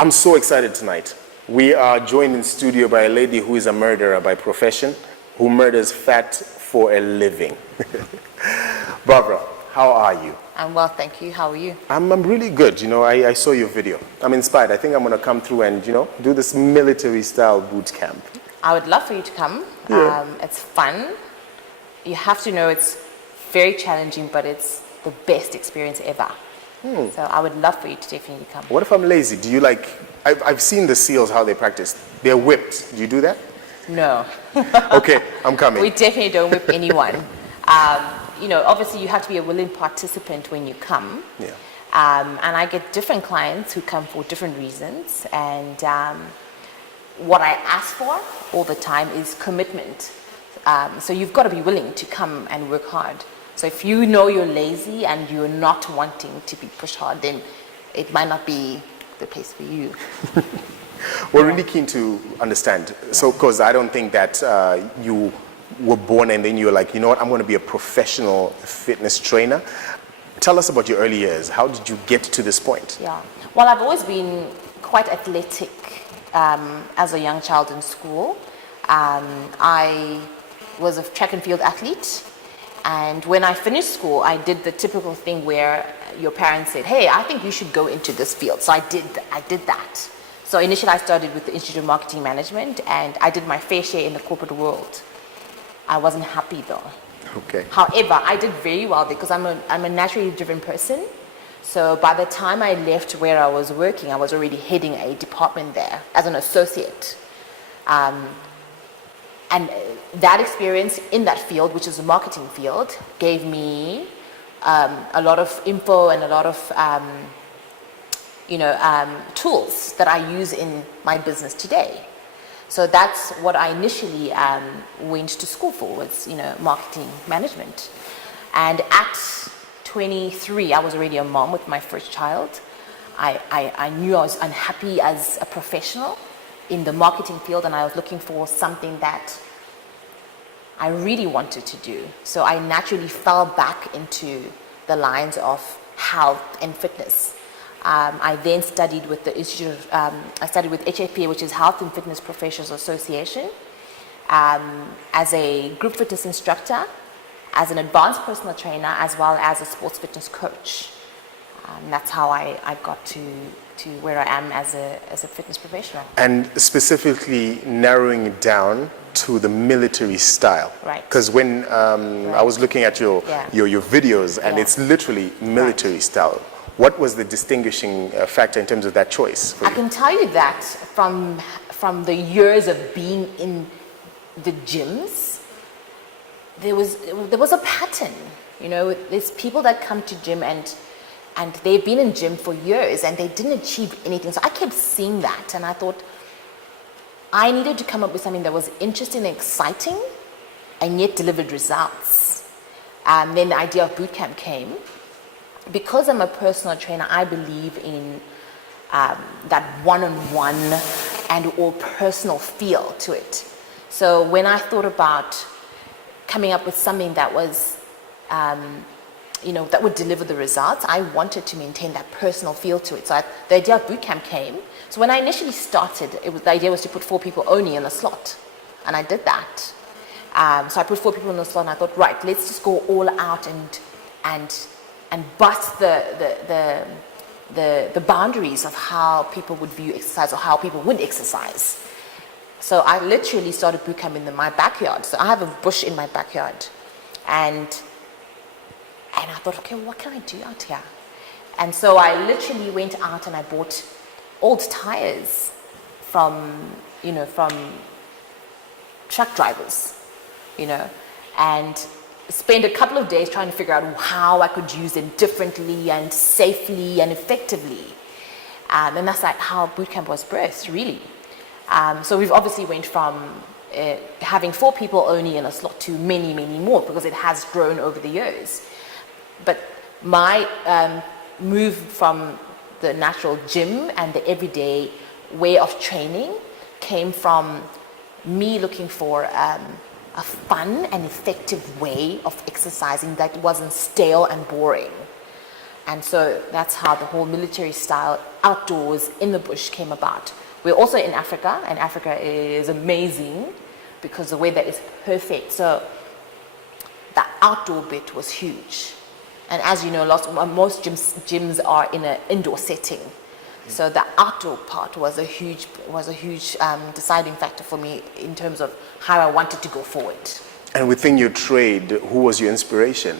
I'm so excited tonight. We are joined in studio by a lady who is a murderer by profession, who murders fat for a living. Barbra, how are you? I'm well, thank you. How are you? I'm really good. You know, I saw your video. I'm inspired. I think I'm going to come through and, do this military-style boot camp. I would love for you to come. Yeah. It's fun. You have to know it's very challenging, but it's the best experience ever. So I would love for you to definitely come. What if I'm lazy? Do you I've seen the SEALs, how they practice. They're whipped. Do you do that? No. Okay, I'm coming. We definitely don't whip anyone. Obviously you have to be a willing participant when you come. Yeah. And I get different clients who come for different reasons. And what I ask for all the time is commitment. So you've got to be willing to come and work hard. So if you know you're lazy and you're not wanting to be pushed hard, then it might not be the place for you. We're really keen to understand. So, because I don't think that you were born and then you were like, you know what, I'm going to be a professional fitness trainer. Tell us about your early years. How did you get to this point? Yeah. Well, I've always been quite athletic as a young child in school. I was a track and field athlete. And when I finished school, I did the typical thing where your parents said, hey, I think you should go into this field. So I did that. So initially I started with the Institute of Marketing Management, and I did my fair share in the corporate world. I wasn't happy though. Okay. However, I did very well because I'm a naturally driven person. So by the time I left where I was working, I was already heading a department there as an associate. And that experience in that field, which is the marketing field, gave me a lot of info and a lot of tools that I use in my business today. So that's what I initially went to school for, was marketing management. And at 23, I was already a mom with my first child. I knew I was unhappy as a professional in the marketing field, and I was looking for something that I really wanted to do. So I naturally fell back into the lines of health and fitness. I then studied with the Institute of, I studied with HFPA, which is Health and Fitness Professionals Association, as a group fitness instructor, as an advanced personal trainer, as well as a sports fitness coach. That's how I got to where I am as a fitness professional. And specifically narrowing it down to the military style. Right. Because when I was looking at your videos, and it's literally military style. What was the distinguishing factor in terms of that choice? I can tell you that from the years of being in the gyms, there was a pattern. There's people that come to gym and they've been in gym for years and they didn't achieve anything. So I kept seeing that, and I thought I needed to come up with something that was interesting and exciting and yet delivered results. And then the idea of bootcamp came. Because I'm a personal trainer, I believe in that one-on-one and or personal feel to it. So when I thought about coming up with something that was that would deliver the results, I wanted to maintain that personal feel to it. So the idea of bootcamp came. So when I initially started, the idea was to put 4 people only in a slot. And I did that. So I put 4 people in the slot, and I thought, right, let's just go all out and bust the boundaries of how people would view exercise or how people would exercise. So I literally started bootcamp in my backyard. So I have a bush in my backyard. And I thought, okay, what can I do out here? And so I literally went out and I bought old tires from truck drivers, and spent a couple of days trying to figure out how I could use them differently and safely and effectively. And that's like how bootcamp was birthed, really. So we've obviously went from having 4 people only in a slot to many, many more, because it has grown over the years. But my move from the natural gym and the everyday way of training came from me looking for a fun and effective way of exercising that wasn't stale and boring. And so that's how the whole military style outdoors in the bush came about. We're also in Africa, and Africa is amazing because the weather is perfect. So the outdoor bit was huge. And as you know, most gyms are in an indoor setting. So the outdoor part was a huge deciding factor for me in terms of how I wanted to go forward. And within your trade, who was your inspiration?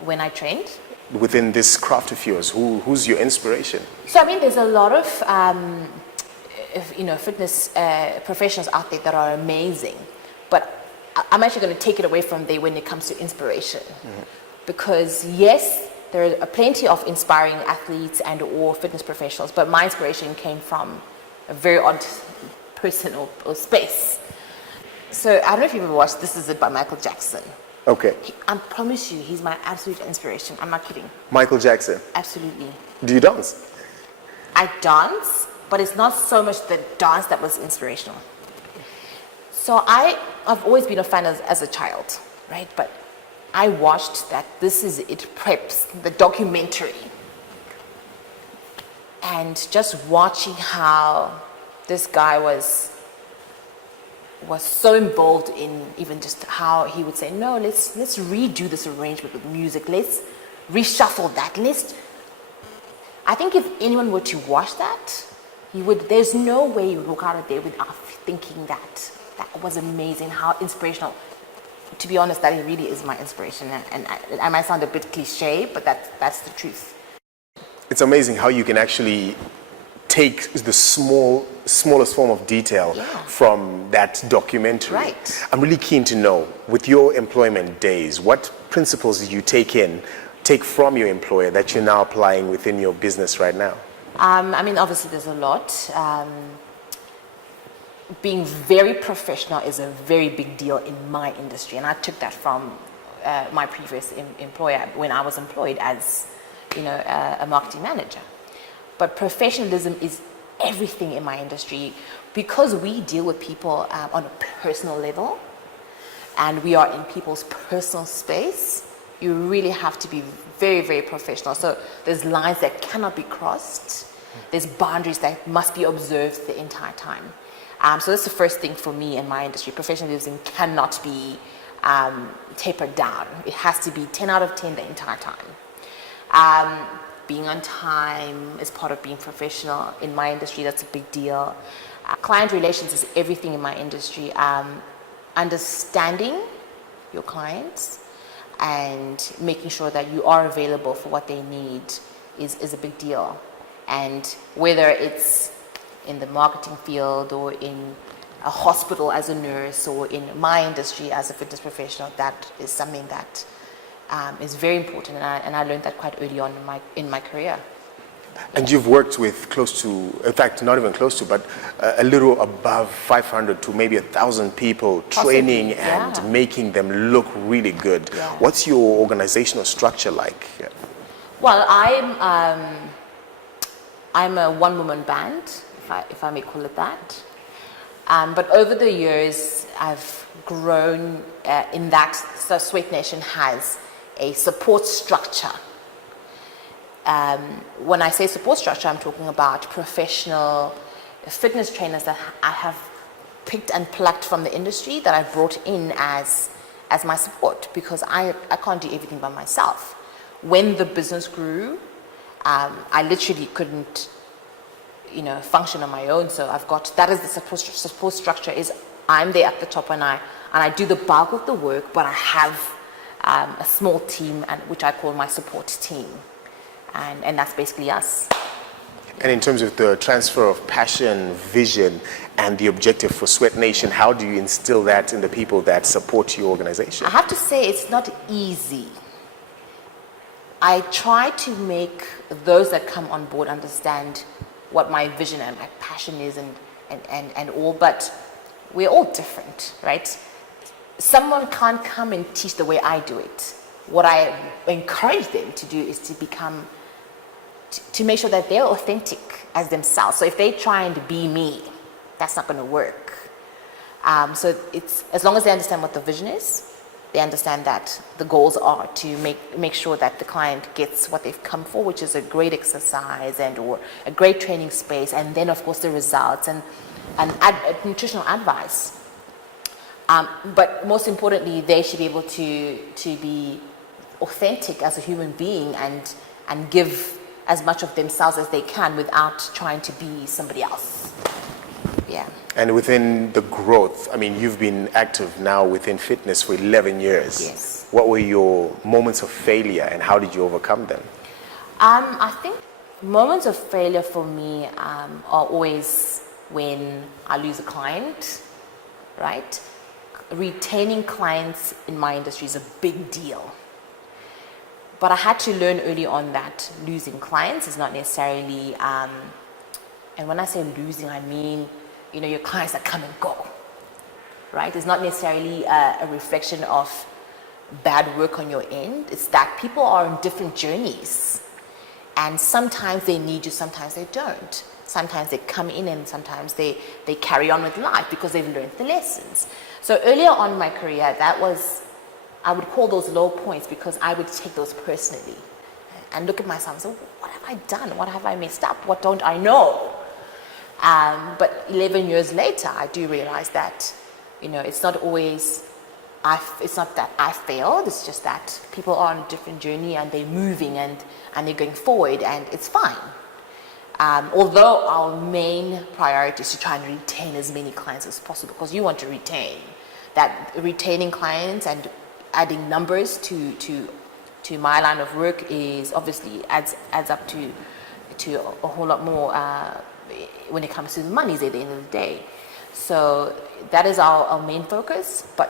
When I trained? Within this craft of yours, who's your inspiration? So I mean, there's a lot of fitness professionals out there that are amazing, but I'm actually going to take it away from there when it comes to inspiration, because yes, there are plenty of inspiring athletes and or fitness professionals, but my inspiration came from a very odd person or space. So I don't know if you've ever watched This Is It by Michael Jackson. Okay. I promise you, he's my absolute inspiration. I'm not kidding. Michael Jackson. Absolutely. Do you dance? I dance, but it's not so much the dance that was inspirational. So I've always been a fan as a child, right? But I watched that This Is It Preps, the documentary. And just watching how this guy was so involved in even just how he would say, no, let's redo this arrangement with music. Let's reshuffle that. I think if anyone were to watch that, there's no way you would walk out of there without thinking that was amazing, how inspirational. To be honest, that really is my inspiration. And I might sound a bit cliche, but that's the truth. It's amazing how you can actually take the smallest form of detail from that documentary. Right. I'm really keen to know, with your employment days, what principles did you take from your employer that you're now applying within your business right now? I mean, obviously there's a lot. Being very professional is a very big deal in my industry, and I took that from my previous employer when I was employed as, a marketing manager. But professionalism is everything in my industry, because we deal with people on a personal level, and we are in people's personal space. You really have to be very, very professional. So there's lines that cannot be crossed. There's boundaries that must be observed the entire time. So that's the first thing for me in my industry. Professionalism cannot be tapered down. It has to be 10 out of 10 the entire time. Being on time is part of being professional. In my industry, that's a big deal. Client relations is everything in my industry. Understanding your clients and making sure that you are available for what they need is a big deal. And whether it's in the marketing field or in a hospital as a nurse or in my industry as a fitness professional, that is something that is very important, and I learned that quite early on in my career. And you've worked with close to, in fact, not even close to, but a little above 500 to maybe 1,000 people, training and making them look really good. Yeah. What's your organizational structure like? Well, I'm a one-woman band, if I may call it that. But over the years, I've grown in that. So SweatNation has a support structure. When I say support structure, I'm talking about professional fitness trainers that I have picked and plucked from the industry that I brought in as my support, because I can't do everything by myself. When the business grew, I literally couldn't function on my own. So that is the support structure. Is I'm there at the top, and I do the bulk of the work, but I have a small team, which I call my support team, and that's basically us. And in terms of the transfer of passion, vision, and the objective for SweatNation, how do you instill that in the people that support your organization? I have to say it's not easy. I try to make those that come on board understand what my vision and my passion is and all, but we're all different, right? Someone can't come and teach the way I do it. What I encourage them to do is to make sure that they're authentic as themselves. So if they try and be me, that's not going to work. So it's as long as they understand what the vision is They understand that the goals are to make sure that the client gets what they've come for, which is a great exercise and or a great training space, and then of course the results and nutritional advice. But most importantly, they should be able to be authentic as a human being and give as much of themselves as they can without trying to be somebody else. Yeah. And within the growth, I mean, you've been active now within fitness for 11 years. Yes. What were your moments of failure and how did you overcome them? I think moments of failure for me are always when I lose a client, right? Retaining clients in my industry is a big deal. But I had to learn early on that losing clients is not necessarily, and when I say losing, I mean, your clients that come and go, right? It's not necessarily a reflection of bad work on your end. It's that people are on different journeys. And sometimes they need you, sometimes they don't. Sometimes they come in and sometimes they carry on with life because they've learned the lessons. So earlier on in my career, I would call those low points because I would take those personally and look at myself and say, what have I done? What have I messed up? What don't I know? But 11 years later, I do realize that, it's not always, it's not that I failed, it's just that people are on a different journey and they're moving and they're going forward and it's fine. Although our main priority is to try and retain as many clients as possible because you want to retain. That retaining clients and adding numbers to my line of work is obviously adds up to a whole lot more when it comes to the money at the end of the day. So that is our main focus. But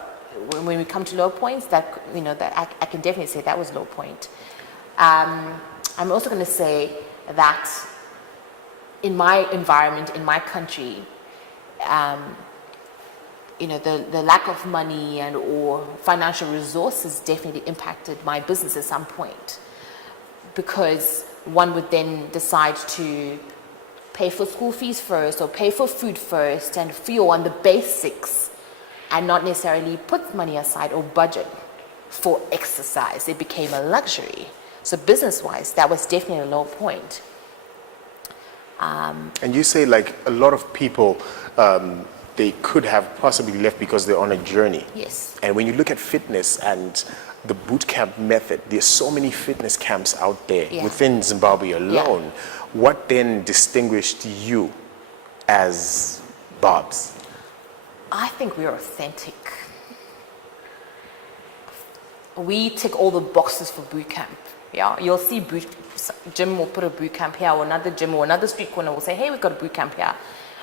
when we come to low points, that I can definitely say that was low point. I'm also going to say that in my environment, in my country, the lack of money and or financial resources definitely impacted my business at some point, because one would then decide to pay for school fees first or pay for food first and fuel on the basics and not necessarily put money aside or budget for exercise. It became a luxury. So business-wise, that was definitely a low point. And you say like a lot of people, they could have possibly left because they're on a journey. Yes. And when you look at fitness and the Bootcamp Method, there's so many fitness camps out there within Zimbabwe alone. Yeah. What then distinguished you as Barbs? I think we're authentic. We tick all the boxes for bootcamp. Yeah, you'll see gym will put a bootcamp here, or another gym or another street corner will say, hey, we've got a bootcamp here.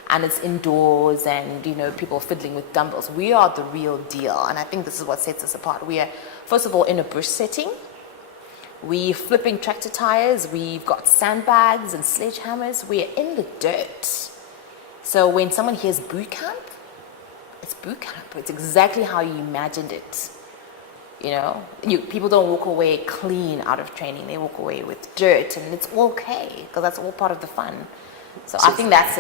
And it's indoors and, people fiddling with dumbbells. We are the real deal. And I think this is what sets us apart. We are, first of all, in a bush setting. We're flipping tractor tires. We've got sandbags and sledgehammers. We're in the dirt. So when someone hears boot camp, it's boot camp. It's exactly how you imagined it. People don't walk away clean out of training. They walk away with dirt, and it's okay because that's all part of the fun. So I think that's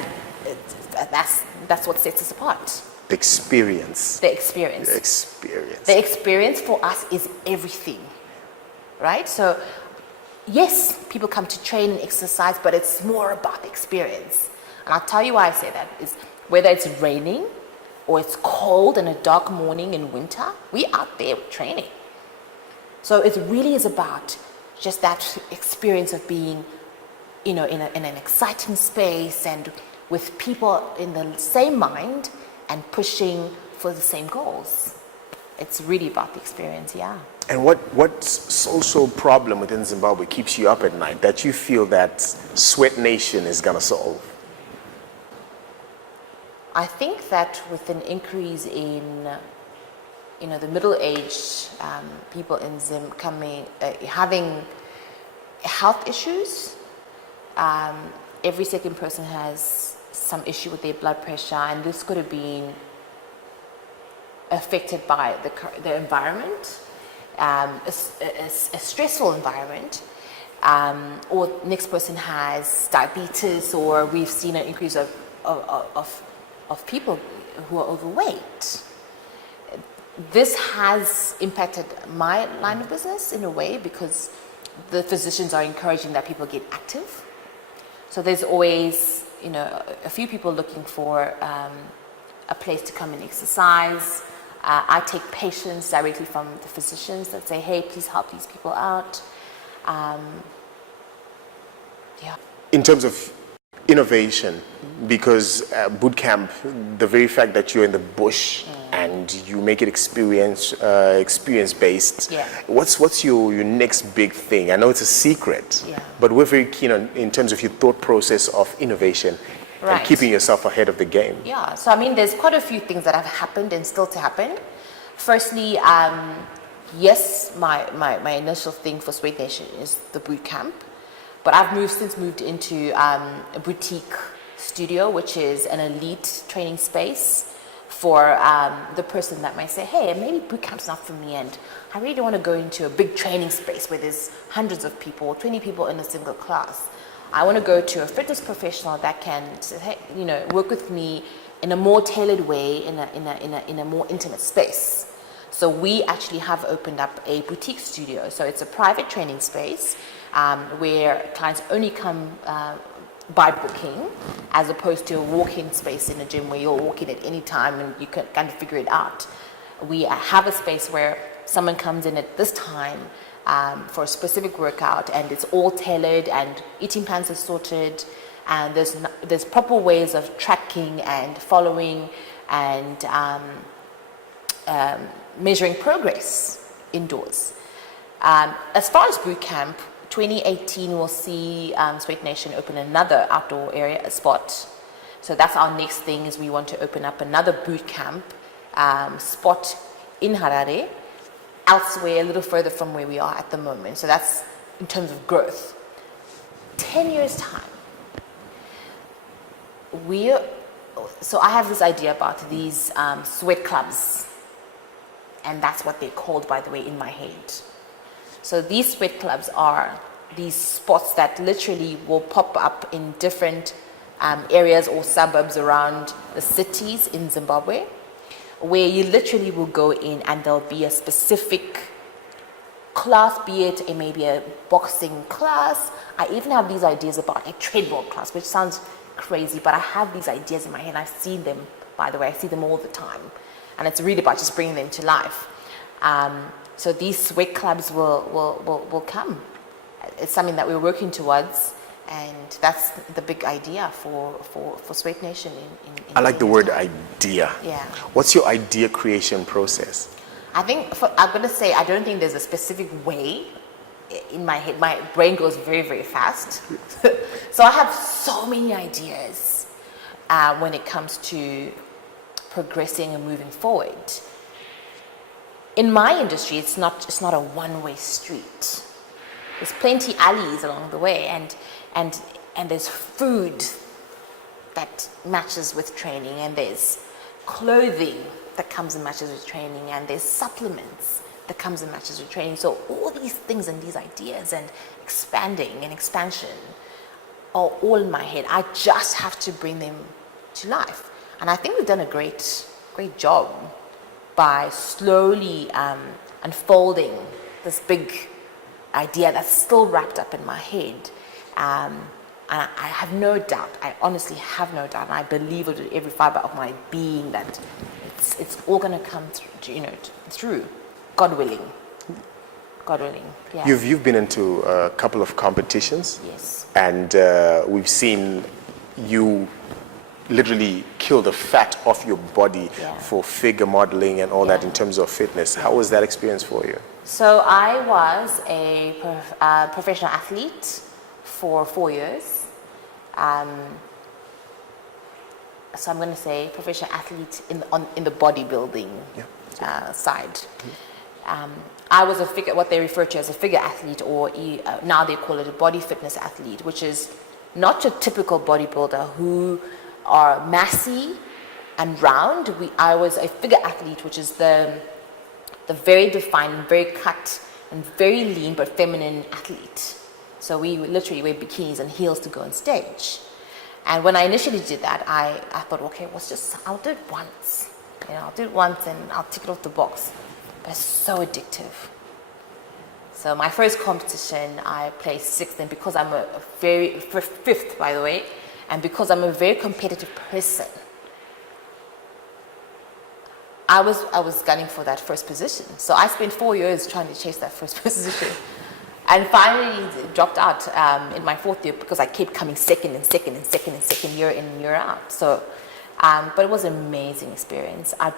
what sets us apart. The experience. The experience. The experience. The experience for us is everything, right? So yes, people come to train and exercise, but it's more about the experience. And I'll tell you why I say that is whether it's raining or it's cold and a dark morning in winter, we out there training. So it really is about just that experience of being, in an exciting space and with people in the same mind and pushing for the same goals. It's really about the experience, yeah. And what social problem within Zimbabwe keeps you up at night that you feel that SweatNation is going to solve? I think that with an increase in, the middle-aged people in Zim having health issues, every second person has some issue with their blood pressure, and this could have been affected by the environment, a stressful environment, or next person has diabetes, or we've seen an increase of people who are overweight. this has impacted my line of business in a way because the physicians are encouraging that people get active. So there's always, a few people looking for a place to come and exercise. I take patients directly from the physicians that say, hey, please help these people out. In terms of innovation, because bootcamp, the very fact that you're in the bush and you make it experience-based, what's your next big thing? I know it's a secret, but we're very keen on in terms of your thought process of innovation and keeping yourself ahead of the game. Yeah, so there's quite a few things that have happened and still to happen. Firstly, yes, my initial thing for SweatNation is the bootcamp. But I've since moved into a boutique studio, which is an elite training space for the person that might say, hey, maybe bootcamp's not for me, and I really don't want to go into a big training space where there's hundreds of people, 20 people in a single class. I want to go to a fitness professional that can, hey, work with me in a more tailored way, in a more intimate space. So we actually have opened up a boutique studio. So it's a private training space where clients only come by booking, as opposed to a walk-in space in a gym where you'll walk in at any time and you can kind of figure it out. We have a space where someone comes in at this time for a specific workout, and it's all tailored and eating plans are sorted, and there's proper ways of tracking and following and measuring progress indoors. As far as bootcamp, 2018 we'll see SweatNation open another outdoor area, a spot. So that's our next thing, is we want to open up another bootcamp spot in Harare, elsewhere a little further from where we are at the moment. So that's in terms of growth. 10 years time, so I have this idea about these sweat clubs, and that's what they're called, by the way, in my head. So these sweat clubs are these spots that literally will pop up in different areas or suburbs around the cities in Zimbabwe, where you literally will go in and there'll be a specific class, be it maybe a boxing class. I even have these ideas about a treadmill class, which sounds crazy, but I have these ideas in my head. I've seen them, by the way. I see them all the time. And it's really about just bringing them to life. So these sweat clubs will come. It's something that we're working towards, and that's the big idea for SweatNation. I like the word idea. Yeah. What's your idea creation process? I think, I'm going to say, I don't think there's a specific way in my head. My brain goes very, very fast. So I have so many ideas when it comes to progressing and moving forward. In my industry, it's not a one-way street. There's plenty alleys along the way, and there's food that matches with training, and there's clothing that comes and matches with training, and there's supplements that comes and matches with training. So all these things and these ideas and expanding and expansion are all in my head. I just have to bring them to life. And I think we've done a great job by slowly unfolding this big idea that's still wrapped up in my head. And I have no doubt, I honestly have no doubt, and I believe it with every fiber of my being that it's all going to come through, God willing. God willing, yeah. You've been into a couple of competitions. Yes. And we've seen you literally kill the fat off your body for figure modeling and all that in terms of fitness. How was that experience for you? So I was a professional athlete for 4 years. So I'm going to say professional athlete in the bodybuilding side. I was what they refer to as a figure athlete, or now they call it a body fitness athlete, which is not your typical bodybuilder who are massy and round. I was a figure athlete, which is the very defined, very cut, and very lean but feminine athlete. So we literally wear bikinis and heels to go on stage. And when I initially did that, I thought, okay, I'll do it once. I'll do it once and I'll tick it off the box. But it's so addictive. So my first competition, I placed sixth, and because I'm fifth, by the way, and because I'm a very competitive person, I was gunning for that first position. So I spent 4 years trying to chase that first position. And finally dropped out in my fourth year because I kept coming second and second and second and second, year in and year out. So, but it was an amazing experience. I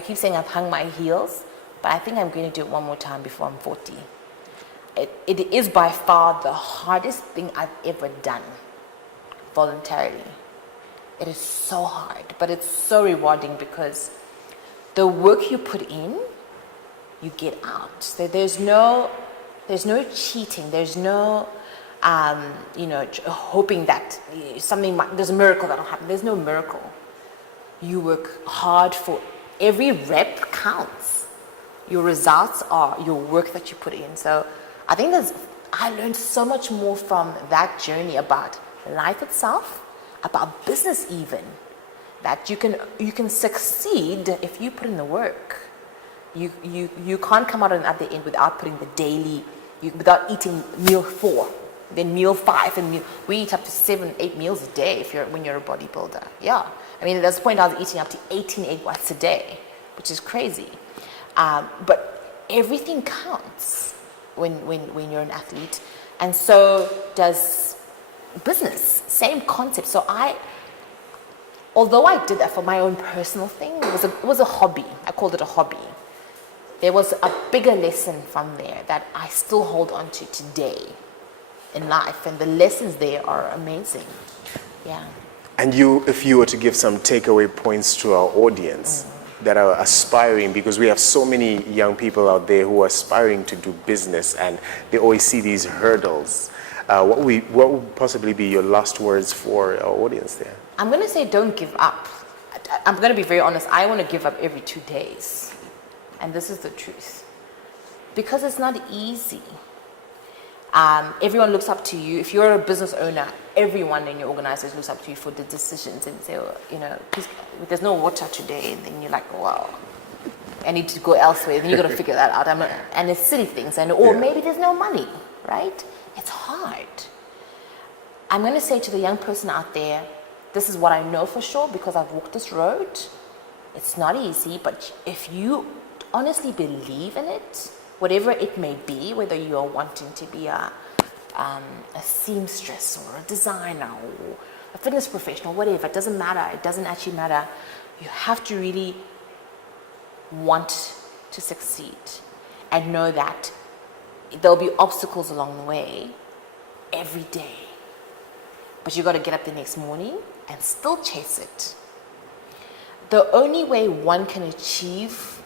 keep saying I've hung my heels, but I think I'm going to do it one more time before I'm 40. It is by far the hardest thing I've ever done voluntarily. It is so hard, but it's so rewarding because the work you put in, you get out. So there's no cheating. There's no, hoping that there's a miracle that'll happen. There's no miracle. You work hard for every rep counts. Your results are your work that you put in. So I think I learned so much more from that journey about life itself, about business even, that you can succeed if you put in the work. You can't come out on the other end without putting the daily, without eating meal 4, then meal 5, and we eat up to 7, 8 meals a day when you're a bodybuilder. Yeah, I mean, there's a point I was eating up to 18 egg whites a day, which is crazy. But everything counts when you're an athlete, and so does business. Same concept. So although I did that for my own personal thing, it was a hobby. I called it a hobby. There was a bigger lesson from there that I still hold on to today in life, and the lessons there are amazing. Yeah. And if you were to give some takeaway points to our audience that are aspiring, because we have so many young people out there who are aspiring to do business and they always see these hurdles, what would possibly be your last words for our audience there? I'm going to say don't give up. I'm going to be very honest. I want to give up every 2 days. And this is the truth. Because it's not easy. Everyone looks up to you. If you're a business owner, everyone in your organization looks up to you for the decisions and say, please, there's no water today. And then you're like, well, I need to go elsewhere. Then you got to figure that out. And it's silly things. Or maybe there's no money, right? It's hard. I'm going to say to the young person out there, this is what I know for sure because I've walked this road. It's not easy, but if you honestly believe in it, whatever it may be, whether you are wanting to be a seamstress or a designer or a fitness professional, whatever, it doesn't matter. It doesn't actually matter. You have to really want to succeed and know that there'll be obstacles along the way every day. But you got to get up the next morning and still chase it. The only way one can achieve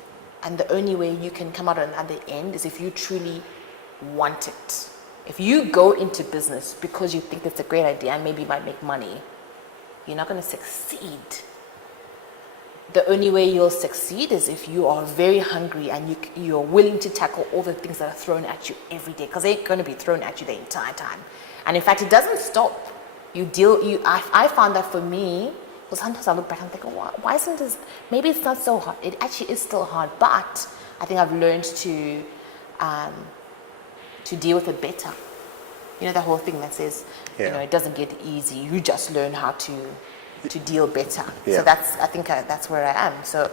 and the only way you can come out on the other end is if you truly want it. If you go into business because you think it's a great idea and maybe you might make money, you're not going to succeed. The only way you'll succeed is if you are very hungry and you're willing to tackle all the things that are thrown at you every day, because they're going to be thrown at you the entire time. And in fact, it doesn't stop. I found that for me, because sometimes I look back and think, why isn't this, maybe it's not so hard. It actually is still hard, but I think I've learned to deal with it better. You know, the whole thing that says, it doesn't get easy. You just learn how to deal better. Yeah. So I think that's where I am. So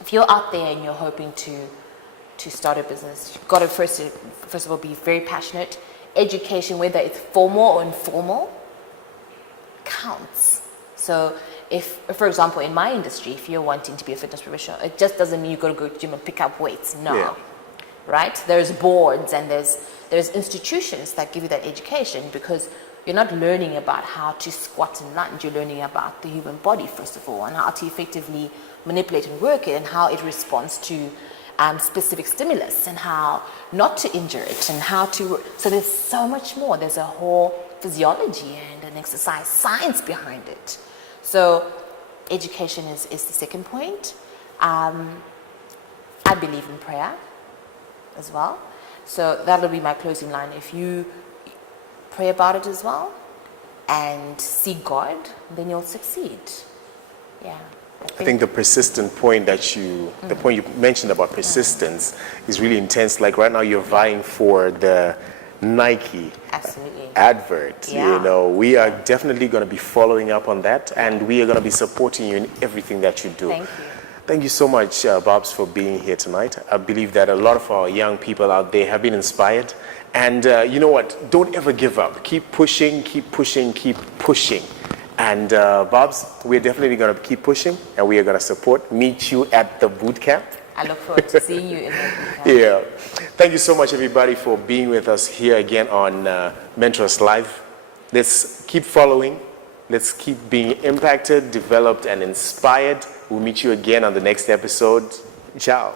if you're out there and you're hoping to start a business, you've got to first of all be very passionate. Education, whether it's formal or informal, counts. So if, for example, in my industry, if you're wanting to be a fitness professional, it just doesn't mean you've got to go to the gym and pick up weights. No. Yeah. Right? There's boards and there's institutions that give you that education, because you're not learning about how to squat and lunge. You're learning about the human body, first of all, and how to effectively manipulate and work it, and how it responds to specific stimulus, and how not to injure it, and how to... So there's so much more. There's a whole physiology and an exercise science behind it. So education is the second point. I believe in prayer as well. So that'll be my closing line. If you pray about it as well and seek God, then you'll succeed. Yeah. I think the persistent point that the point you mentioned about persistence is really intense. Like right now you're vying for the Nike Absolutely. advert. Yeah. You know, we are definitely going to be following up on that, and we are going to be supporting you in everything that you do. Thank you. Thank you so much, Babs, for being here tonight. I believe that a lot of our young people out there have been inspired. And you know what? Don't ever give up. Keep pushing, keep pushing, keep pushing. And Babs, we're definitely going to keep pushing, and we are going to meet you at the boot camp. I look forward to seeing you in the bootcamp. Yeah. Thank you so much, everybody, for being with us here again on MentorUsLive. Let's keep following. Let's keep being impacted, developed, and inspired. We'll meet you again on the next episode. Ciao.